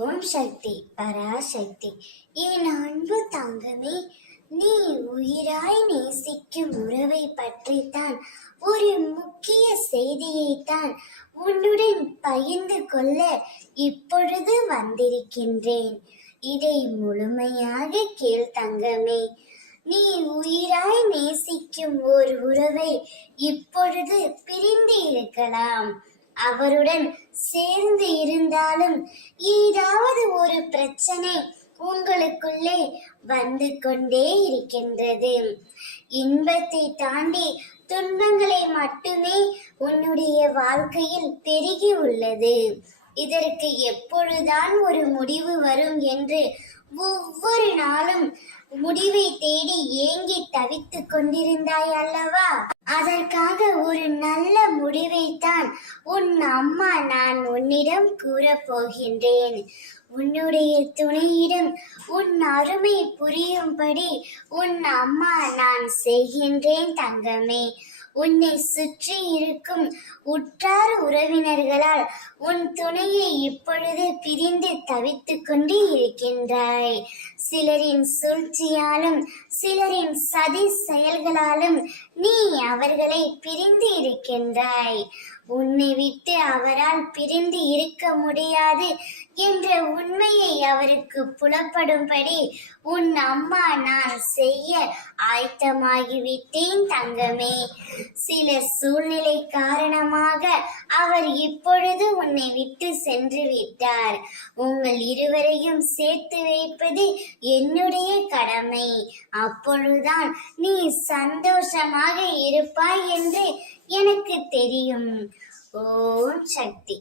ஓம் சக்தி பராசக்தி. என் அன்பு தங்கமே, நீ உயிராய் நேசிக்கும் உறவை பற்றித்தான் ஒரு முக்கிய செய்தியைத்தான் உன்னுடன் பகிர்ந்து கொள்ள இப்பொழுது வந்திருக்கின்றேன். இதை முழுமையாக கேள் தங்கமே. நீ உயிராய் நேசிக்கும் ஒரு உறவை இப்பொழுது பிரிந்து இருக்கலாம். அவருடன் சேர்ந்து இருந்தாலும் ஏதாவது ஒரு பிரச்சனை உங்களுக்குள்ளே வந்து கொண்டே இருக்கின்றது. இன்பத்தை தாண்டி துன்பங்களை மட்டுமே உன்னுடைய வாழ்க்கையில் பெருகி உள்ளது. இதற்கு எப்பொழுதுதான் ஒரு முடிவு வரும் என்று ஒவ்வொரு நாளும் முடிவை தேடி ஏங்கி தவித்துக் கொண்டிருந்தாய் அல்லவா? அதற்காக ஒரு நல்ல முடிவைத்தான் உன் அம்மா நான் உன்னிடம் கூறப் போகின்றேன். உன்னுடைய துணையிடம் உன் அருமை புரியும்படி உன் அம்மா நான் செய்கின்றேன் தங்கமே. உன்னை சுற்றி இருக்கும் உற்றார் உறவினர்களால் உன் துணையை இப்பொழுது பிரிந்து தவித்துக் கொண்டு இருக்கின்றாய். சிலரின் சூழ்ச்சியாலும் சிலரின் சதி செயல்களாலும் நீ அவர்களை பிரிந்து இருக்கின்றாய். உன்னை விட்டு அவரால் பிரிந்து இருக்க முடியாது என்ற உண்மையை அவருக்கு புலப்படும்படி உன் அம்மா நான் செய்ய ஆயத்தமாகிவிட்டேன் தங்கமே. சில சூழ்நிலை காரணமாக அவர் இப்பொழுது உன்னை விட்டு சென்று விட்டார். உங்கள் இருவரையும் சேர்த்து வைப்பது என்னுடைய கடமை. அப்பொழுதுதான் நீ சந்தோஷமாக இருப்பாய் என்று எனக்கு தெரியும். ஓம் சக்தி.